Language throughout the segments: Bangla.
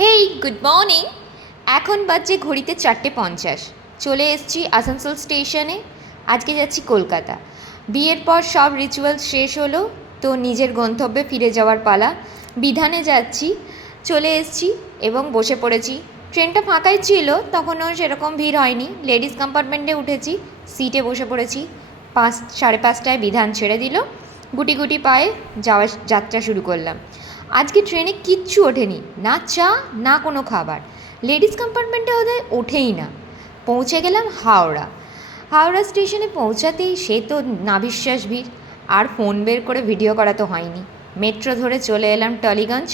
Hey good morning. এখন বাজছে ঘড়িতে 4:50। চলে এসেছি আসানসোল স্টেশনে। আজকে যাচ্ছি কলকাতা। বিয়ের পর সব রিচুয়াল শেষ হলো, তো নিজের গন্তব্যে ফিরে যাওয়ার পালা। বিধানে যাচ্ছি। চলে এসেছি এবং বসে পড়েছি। ট্রেনটা ফাঁকাই ছিল, তখনও সেরকম ভিড় হয়নি। লেডিস কম্পার্টমেন্টে উঠেছি, সিটে বসে পড়েছি। 5:30টায় বিধান ছেড়ে দিল। গুটি গুটি পায়ে যাত্রা শুরু করলাম। আজকে ট্রেনে কিচ্ছু ওঠেনি, না চা না কোনো খাবার। লেডিস কম্পার্টমেন্টে ওদের ওঠেই না। পৌঁছে গেলাম হাওড়া। হাওড়া স্টেশনে পৌঁছাতেই সে তো নাভিশ্বাস ভিড়, আর ফোন বের করে ভিডিও করা তো হয়নি। মেট্রো ধরে চলে এলাম টলিগঞ্জ।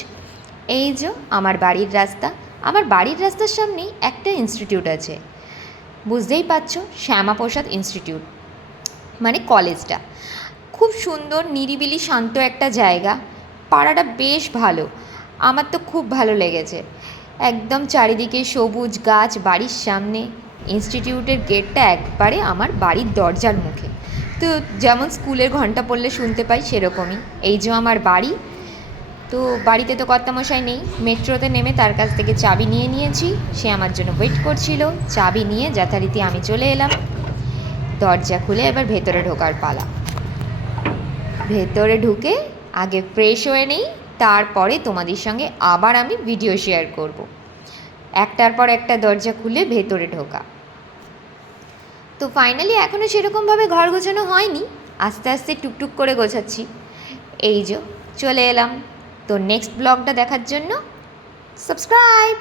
এই যে আমার বাড়ির রাস্তা। আমার বাড়ির রাস্তার সামনেই একটা ইনস্টিটিউট আছে, বুঝতেই পারছো, শ্যামাপ্রসাদ ইনস্টিটিউট, মানে কলেজটা। খুব সুন্দর, নিরিবিলি, শান্ত একটা জায়গা। পাড়াটা বেশ ভালো, আমার তো খুব ভালো লেগেছে। একদম চারিদিকে সবুজ গাছ বাড়ির সামনে। ইনস্টিটিউটের গেটটা একবারে আমার বাড়ির দরজার মুখে, তো যেমন স্কুলের ঘন্টা পড়লে শুনতে পাই সেরকমই। এই যে আমার বাড়ি। তো বাড়িতে তো কর্তামশাই নেই। মেট্রোতে নেমে তার কাছ থেকে চাবি নিয়ে নিয়েছি, সে আমার জন্য ওয়েট করছিল। চাবি নিয়ে যথারীতি আমি চলে এলাম। দরজা খুলে এবার ভেতরে ঢোকার পালা। ভেতরে ঢুকে আগে ফ্রেশ হয়ে নেই, তারপরে তোমাদের সঙ্গে আবার আমি ভিডিও শেয়ার করব। একটার পর একটা দরজা খুলে ভেতরে ঢোকা। তো ফাইনালি এখনও সেরকমভাবে ঘর গোছানো হয়নি, আস্তে আস্তে টুকটুক করে গোছাচ্ছি। এই যে চলে এলাম। তো নেক্সট ব্লগটা দেখার জন্য সাবস্ক্রাইব।